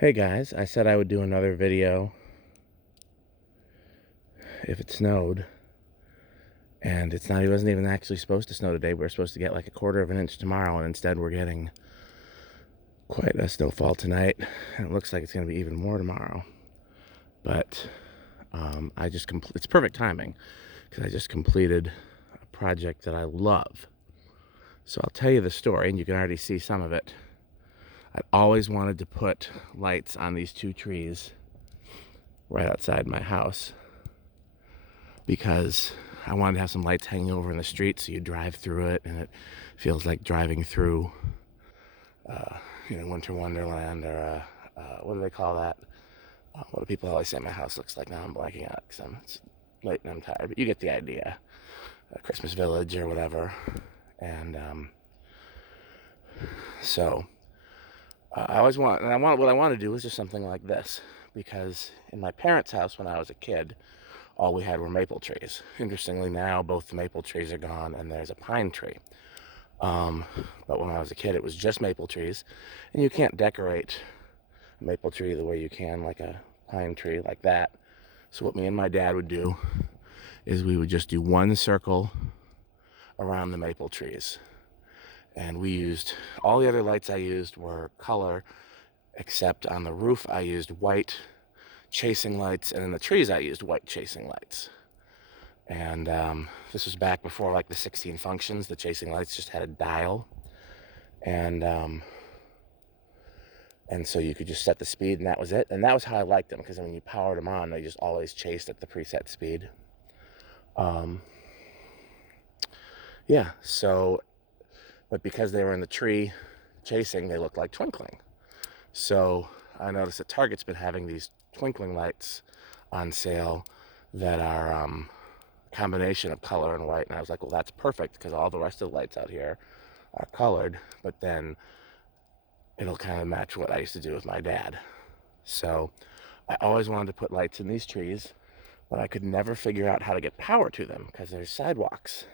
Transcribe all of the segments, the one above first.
Hey guys, I said I would do another video if it snowed, and it wasn't even actually supposed to snow today. We were supposed to get like a quarter of an inch tomorrow, and instead we're getting quite a snowfall tonight, and it looks like it's going to be even more tomorrow. But it's perfect timing because I just completed a project that I love. So I'll tell you the story, and you can already see some of it. I've always wanted to put lights on these two trees right outside my house, because I wanted to have some lights hanging over in the street so you drive through it and it feels like driving through, Winter Wonderland, or what do they call that? What do people always say my house looks like? Now I'm blanking on it because it's late and I'm tired, but you get the idea. Christmas Village or whatever. And so what I want to do is just something like this, because in my parents' house when I was a kid, all we had were maple trees. Interestingly, now both the maple trees are gone and there's a pine tree. But when I was a kid, it was just maple trees, and you can't decorate a maple tree the way you can like a pine tree like that. So what me and my dad would do is we would just do one circle around the maple trees. And all the other lights I used were color, except on the roof I used white chasing lights, and in the trees I used white chasing lights. And this was back before like the 16 functions. The chasing lights just had a dial, and so you could just set the speed, and that was it. And that was how I liked them, because when you powered them on, they just always chased at the preset speed. Yeah, so, but because they were in the tree chasing, they looked like twinkling. So I noticed that Target's been having these twinkling lights on sale that are combination of color and white, and I was like, well, that's perfect, because all the rest of the lights out here are colored, but then it'll kind of match what I used to do with my dad. So I always wanted to put lights in these trees, but I could never figure out how to get power to them because there's sidewalks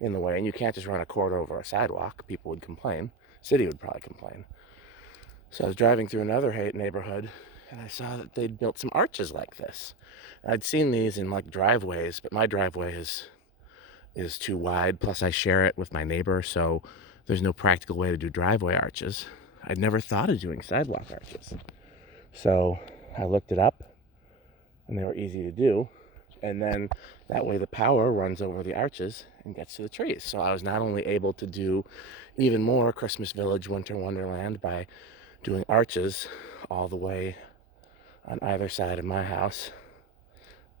in the way, and you can't just run a cord over a sidewalk. People would complain. City would probably complain. So I was driving through another neighborhood, and I saw that they'd built some arches like this. I'd seen these in like driveways, but my driveway is too wide, plus I share it with my neighbor, so there's no practical way to do driveway arches. I'd never thought of doing sidewalk arches. So I looked it up, and they were easy to do, and then that way the power runs over the arches and gets to the trees. So I was not only able to do even more Christmas Village Winter Wonderland by doing arches all the way on either side of my house,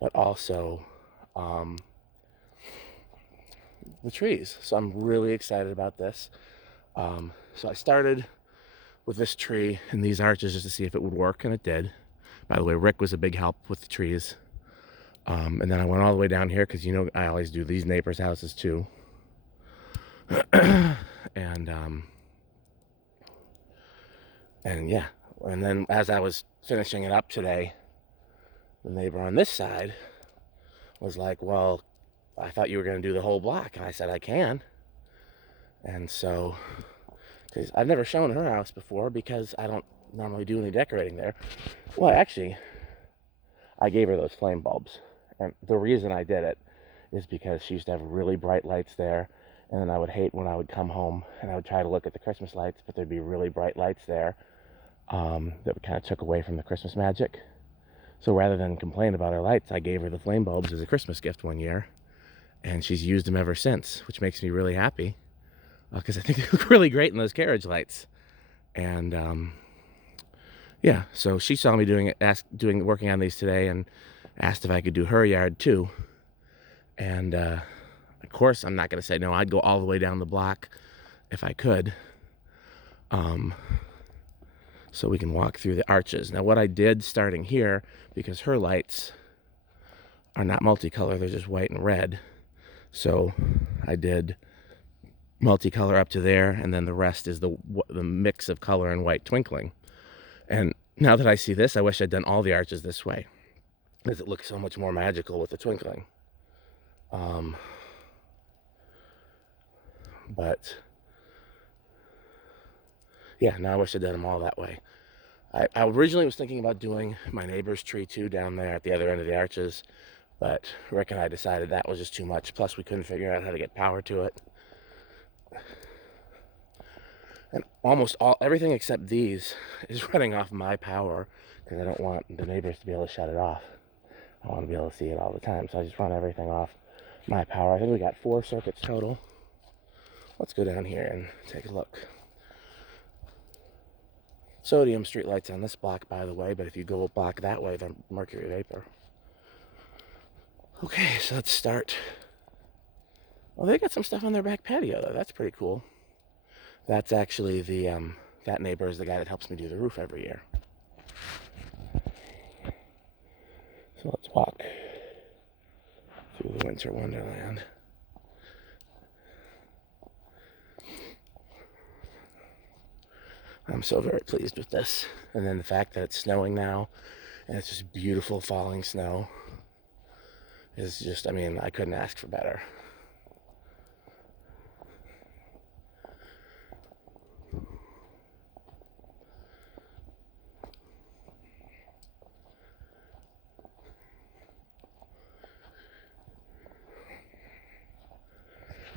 but also the trees. So I'm really excited about this. So I started with this tree and these arches just to see if it would work, and it did. By the way, Rick was a big help with the trees. And then I went all the way down here because, I always do these neighbors' houses too. And yeah, and then as I was finishing it up today, the neighbor on this side was like, well, I thought you were going to do the whole block. And I said, I can. And so, because I've never shown her house before, because I don't normally do any decorating there. Well, actually, I gave her those flame bulbs. And the reason I did it is because she used to have really bright lights there. And then I would hate when I would come home and I would try to look at the Christmas lights, but there'd be really bright lights there that kind of took away from the Christmas magic. So rather than complain about her lights, I gave her the flame bulbs as a Christmas gift one year, and she's used them ever since, which makes me really happy, because I think they look really great in those carriage lights. And yeah, so she saw me working on these today, and asked if I could do her yard too. And of course, I'm not going to say no. I'd go all the way down the block if I could. So we can walk through the arches. Now what I did starting here, because her lights are not multicolor, they're just white and red. So I did multicolor up to there, and then the rest is the mix of color and white twinkling. And now that I see this, I wish I'd done all the arches this way, because it looks so much more magical with the twinkling. But yeah, now I wish I'd done them all that way. I originally was thinking about doing my neighbor's tree too down there at the other end of the arches, but Rick and I decided that was just too much. Plus, we couldn't figure out how to get power to it. And almost everything except these is running off my power because I don't want the neighbors to be able to shut it off. I want to be able to see it all the time, so I just run everything off my power. I think we got 4 circuits total. Let's go down here and take a look. Sodium streetlights on this block, by the way, but if you go a block that way, they're mercury vapor. Okay, so let's start. Well, they got some stuff on their back patio, though. That's pretty cool. That's actually the, that neighbor is the guy that helps me do the roof every year. So let's walk through the winter wonderland. I'm so very pleased with this. And then the fact that it's snowing now, and it's just beautiful falling snow, is just, I mean, I couldn't ask for better.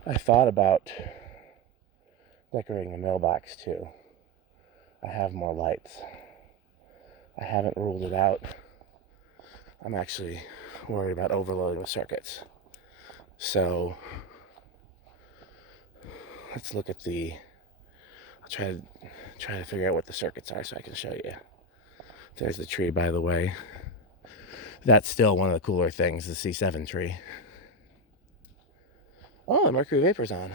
I thought about decorating the mailbox too. I have more lights. I haven't ruled it out. I'm actually worried about overloading the circuits. So let's look at I'll try to figure out what the circuits are so I can show you. There's the tree, by the way. That's still one of the cooler things, the C7 tree. Oh, the mercury vapor's on.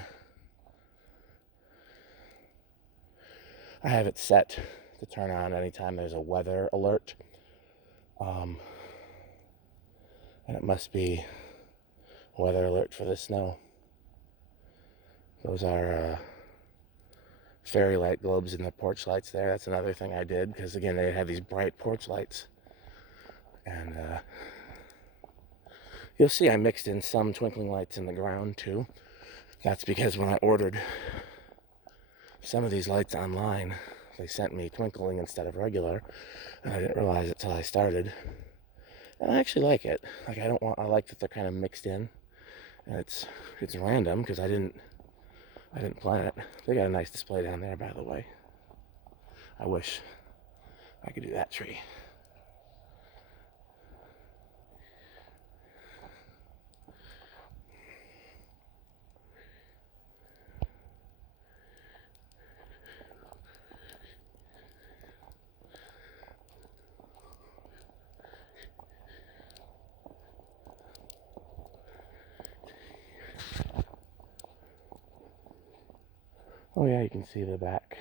I have it set to turn on anytime there's a weather alert. And it must be a weather alert for the snow. Those are fairy light globes in the porch lights there. That's another thing I did, because again, they have these bright porch lights. And you'll see I mixed in some twinkling lights in the ground too. That's because when I ordered some of these lights online, they sent me twinkling instead of regular, and I didn't realize it till I started. And I actually like it. Like, I like that they're kind of mixed in, and it's random because I didn't plan it. They got a nice display down there, by the way. I wish I could do that tree. Oh yeah, you can see the back.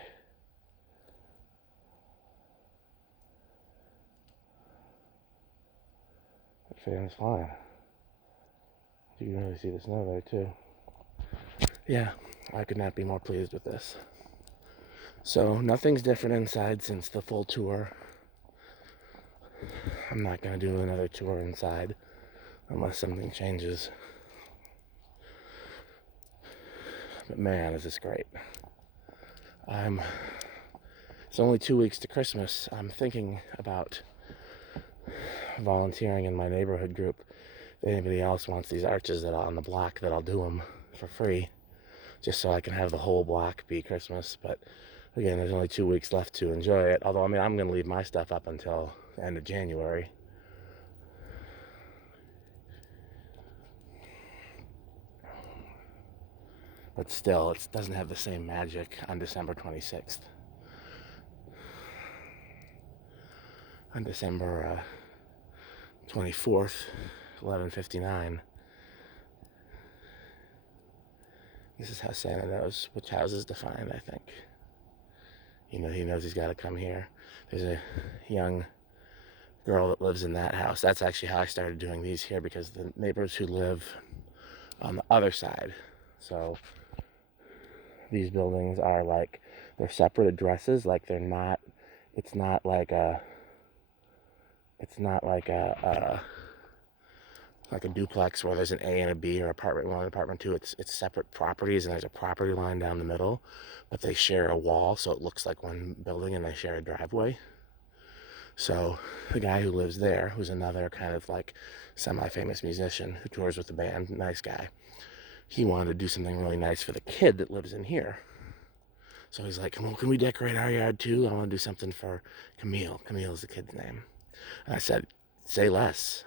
That fan's fine. You can really see the snow there too. Yeah, I could not be more pleased with this. So nothing's different inside since the full tour. I'm not going to do another tour inside unless something changes. But man, is this great. It's only 2 weeks to Christmas. I'm thinking about volunteering in my neighborhood group. If anybody else wants these arches on the block, that I'll do them for free, just so I can have the whole block be Christmas. But again, there's only 2 weeks left to enjoy it. Although, I mean, I'm going to leave my stuff up until the end of January. But still, it doesn't have the same magic on December 26th. On December 24th, 11:59. This is how Santa knows which houses to find, I think. You know, he knows he's got to come here. There's a young girl that lives in that house. That's actually how I started doing these here, because the neighbors who live on the other side. So these buildings are like, they're separate addresses. Like, they're not, it's not like a duplex where there's an A and a B, or apartment 1 and apartment 2. It's separate properties, and there's a property line down the middle, but they share a wall, so it looks like one building, and they share a driveway. So the guy who lives there, who's another kind of like semi-famous musician who tours with the band, nice guy, he wanted to do something really nice for the kid that lives in here. So he's like, well, can we decorate our yard too? I want to do something for Camille. Camille is the kid's name. And I said, say less.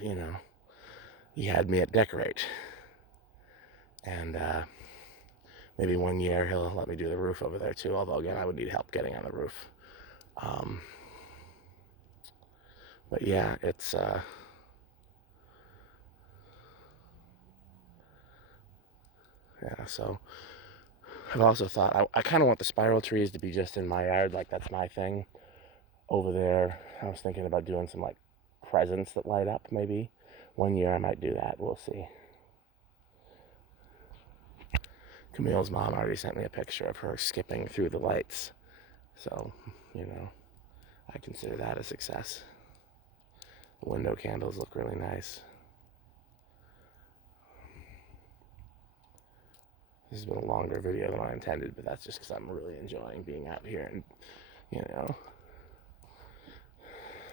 You know, he had me at decorate. And maybe one year he'll let me do the roof over there too. Although, again, I would need help getting on the roof. But yeah, it's... yeah, so I've also thought, I kind of want the spiral trees to be just in my yard. Like, that's my thing. Over there, I was thinking about doing some, like, presents that light up, maybe. One year I might do that. We'll see. Camille's mom already sent me a picture of her skipping through the lights. So, you know, I consider that a success. The window candles look really nice. This has been a longer video than I intended, but that's just because I'm really enjoying being out here and, you know,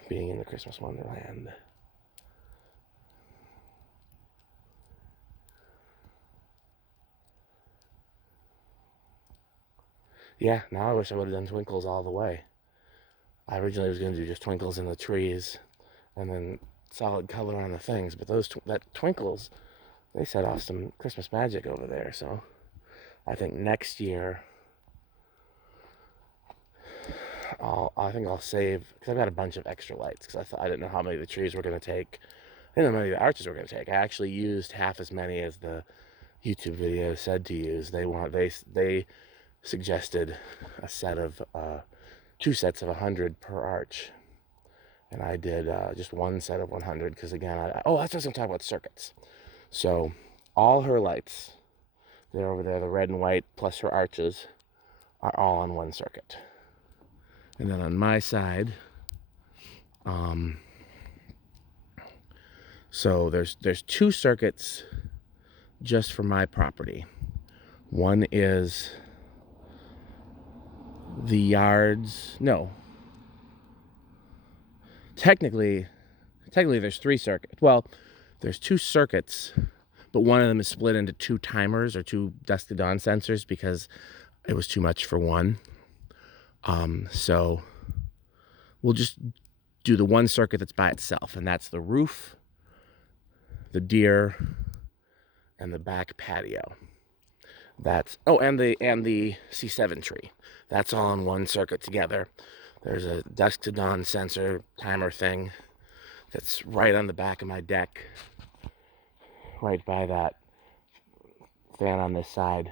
being in the Christmas wonderland. Yeah, now I wish I would have done twinkles all the way. I originally was going to do just twinkles in the trees and then solid color on the things, but that twinkles, they set off some Christmas magic over there. So I think next year I think I'll save, because I've got a bunch of extra lights, because I didn't know how many the trees were going to take. I didn't know how many the arches were going to take. I actually used half as many as the YouTube video said to use. They suggested a set of 2 sets of 100 per arch, and I did just 1 set of 100 because, again, that's what I was going to talk about, circuits. So all her lights, they're over there, the red and white plus her arches, are all on 1 circuit. And then on my side, so there's 2 circuits just for my property. One is the yards. No, technically there's 3 circuits. Well, there's 2 circuits, but one of them is split into 2 timers or 2 dusk to dawn sensors because it was too much for one. So we'll just do the 1 circuit that's by itself, and that's the roof, the deer, and the back patio. That's and the C7 tree. That's all in 1 circuit together. There's a dusk to dawn sensor timer thing that's right on the back of my deck, right by that fan on this side,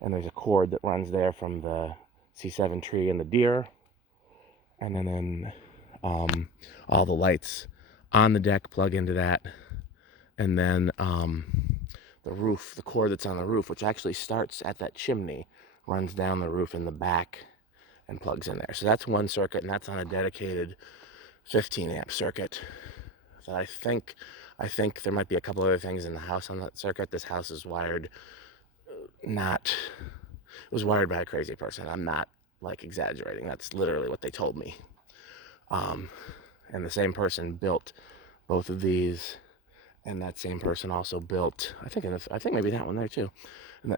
and there's a cord that runs there from the C7 tree and the deer, and then all the lights on the deck plug into that, and then the roof, the cord that's on the roof, which actually starts at that chimney, runs down the roof in the back and plugs in there. So that's 1 circuit, and that's on a dedicated 15 amp circuit. So I think there might be a couple other things in the house on that circuit. This house is wired it was wired by a crazy person. I'm not, like, exaggerating. That's literally what they told me. And the same person built both of these, and that same person also built, I think maybe that one there too.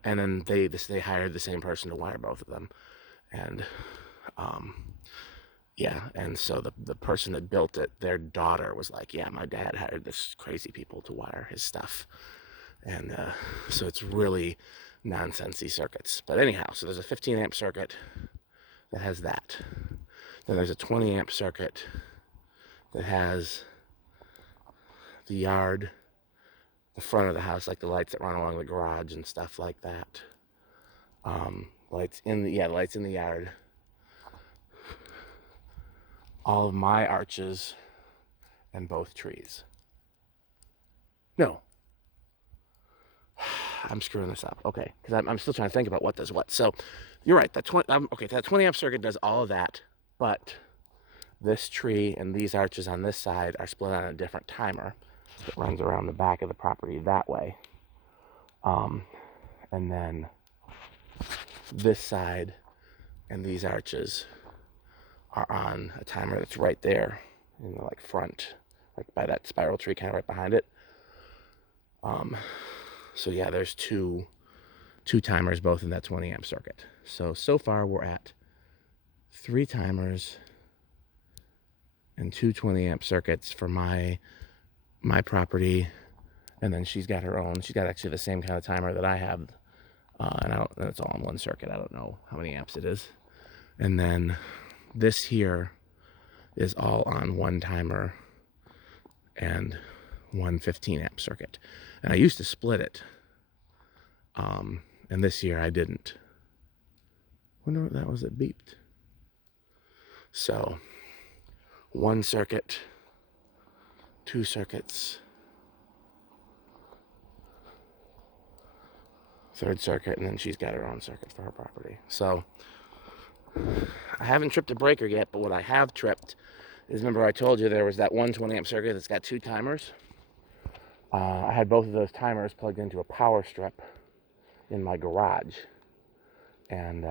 And then they hired the same person to wire both of them. And yeah, and so the person that built it, their daughter was like, yeah, my dad hired this crazy people to wire his stuff. And so it's really nonsensy circuits. But anyhow, so there's a 15 amp circuit that has that. Then there's a 20 amp circuit that has the yard, the front of the house, like the lights that run along the garage and stuff like that. Lights in the yard. All of my arches and both trees. No. I'm screwing this up. Okay, because I'm still trying to think about what does what. So you're right. That 20 amp circuit does all of that, but this tree and these arches on this side are split on a different timer that runs around the back of the property that way. And then this side and these arches are on a timer that's right there in the like front, like by that spiral tree, kind of right behind it. So yeah, there's two timers, both in that 20 amp circuit. So far we're at 3 timers and 2 20 amp circuits for my property, and then she's got her own. She's got actually the same kind of timer that I have, and it's all on one circuit. I don't know how many amps it is. And then this here is all on one timer and one 15 amp circuit. And I used to split it, and this year I didn't. Wonder what that was that beeped. So 1 circuit, 2 circuits, 3rd circuit, and then she's got her own circuit for her property. So I haven't tripped a breaker yet, but what I have tripped is, remember I told you there was that 120 amp circuit that's got 2 timers. I had both of those timers plugged into a power strip in my garage, and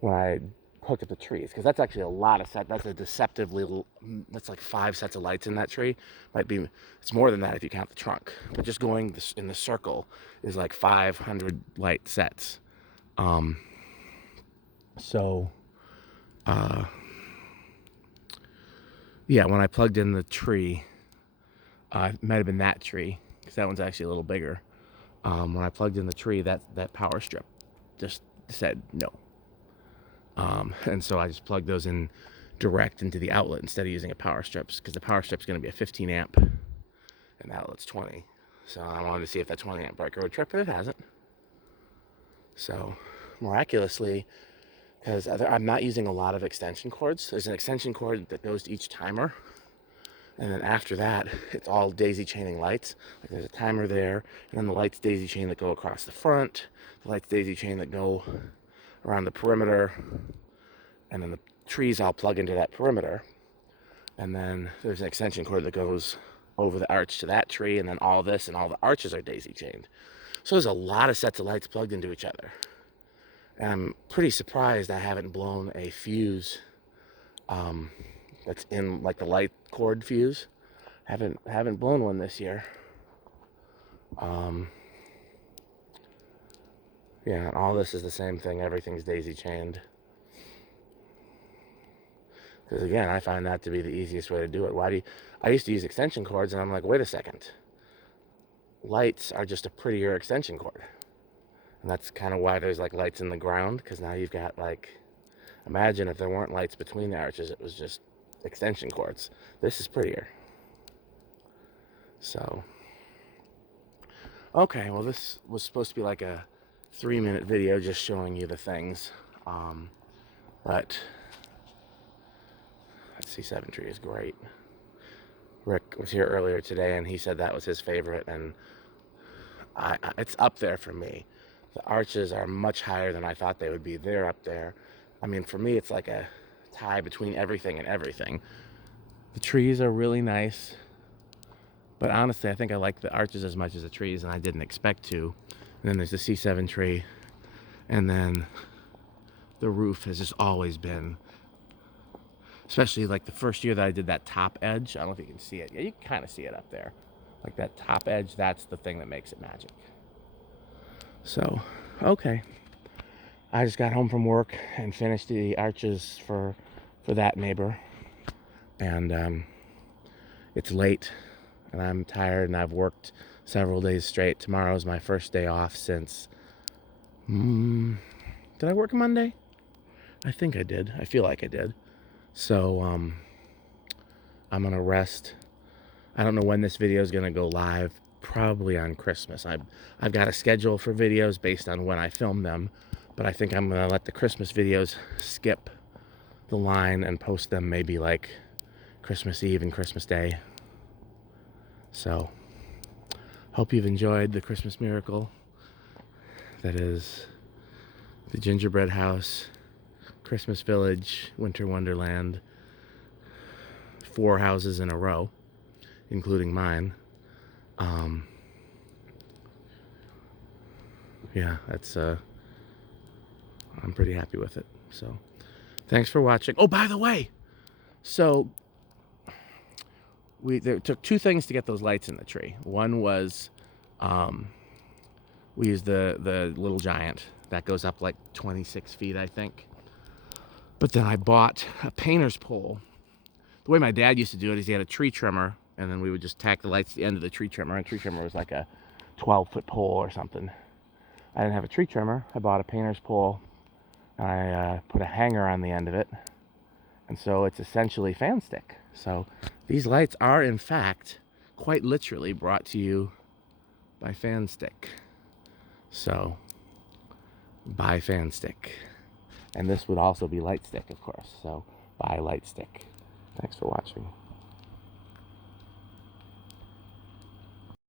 when I hooked up the trees, because that's actually a lot of sets. That's a deceptively, that's like 5 sets of lights in that tree. It's more than that if you count the trunk. But just going in the circle is like 500 light sets. Yeah, when I plugged in the tree, it might have been that tree, because that one's actually a little bigger. When I plugged in the tree, that power strip just said no. And so I just plugged those in direct into the outlet instead of using a power strip, because the power strip's going to be a 15 amp and the outlet's 20. So I wanted to see if that 20 amp breaker would trip, but it hasn't. So miraculously, because I'm not using a lot of extension cords, there's an extension cord that goes to each timer, and then after that it's all daisy chaining lights. Like there's a timer there, and then the lights daisy chain that go across the front, the lights daisy chain that go around the perimeter, and then the trees all plug into that perimeter. And then there's an extension cord that goes over the arch to that tree, and then all this and all the arches are daisy chained. So there's a lot of sets of lights plugged into each other. And I'm pretty surprised I haven't blown a fuse that's in like the light cord fuse. Haven't blown one this year. Yeah, all this is the same thing. Everything's daisy chained. Because again, I find that to be the easiest way to do it. I used to use extension cords, and I'm like, wait a second. Lights are just a prettier extension cord. And that's kind of why there's like lights in the ground, because now you've got like, imagine if there weren't lights between the arches, it was just extension cords. This is prettier. So, okay, well this was supposed to be like a 3-minute video just showing you the things. But that C7 tree is great. Rick was here earlier today, and he said that was his favorite, and it's up there for me. The arches are much higher than I thought they would be. They're up there. I mean, for me, it's like a tie between everything and everything. The trees are really nice, but honestly, I think I like the arches as much as the trees, and I didn't expect to. And then there's the C7 tree, and then the roof has just always been, especially like the first year that I did that top edge. I don't know if you can see it. Yeah, you can kind of see it up there. Like that top edge, that's the thing that makes it magic. So, okay. I just got home from work and finished the arches for that neighbor. And it's late, and I'm tired, and I've worked several days straight. Tomorrow's my first day off since... did I work Monday? I think I did. I feel like I did. So, I'm going to rest. I don't know when this video is going to go live. Probably on Christmas. I've got a schedule for videos based on when I film them, but I think I'm going to let the Christmas videos skip the line and post them maybe like Christmas Eve and Christmas Day. So, hope you've enjoyed the Christmas miracle that is the gingerbread house, Christmas village, winter wonderland, 4 houses in a row, including mine. Yeah, that's I'm pretty happy with it. So Thanks for watching. Oh, by the way, so it took two things to get those lights in the tree. One was we used the little giant that goes up like 26 feet, I think. But then I bought a painter's pole. The way my dad used to do it is he had a tree trimmer, and then we would just tack the lights to the end of the tree trimmer. And tree trimmer was like a 12-foot pole or something. I didn't have a tree trimmer. I bought a painter's pole. I put a hanger on the end of it. And so it's essentially fan stick. So these lights are, in fact, quite literally brought to you by Fan Stick. So, buy Fan Stick. And this would also be Light Stick, of course. So, buy Light Stick. Thanks for watching.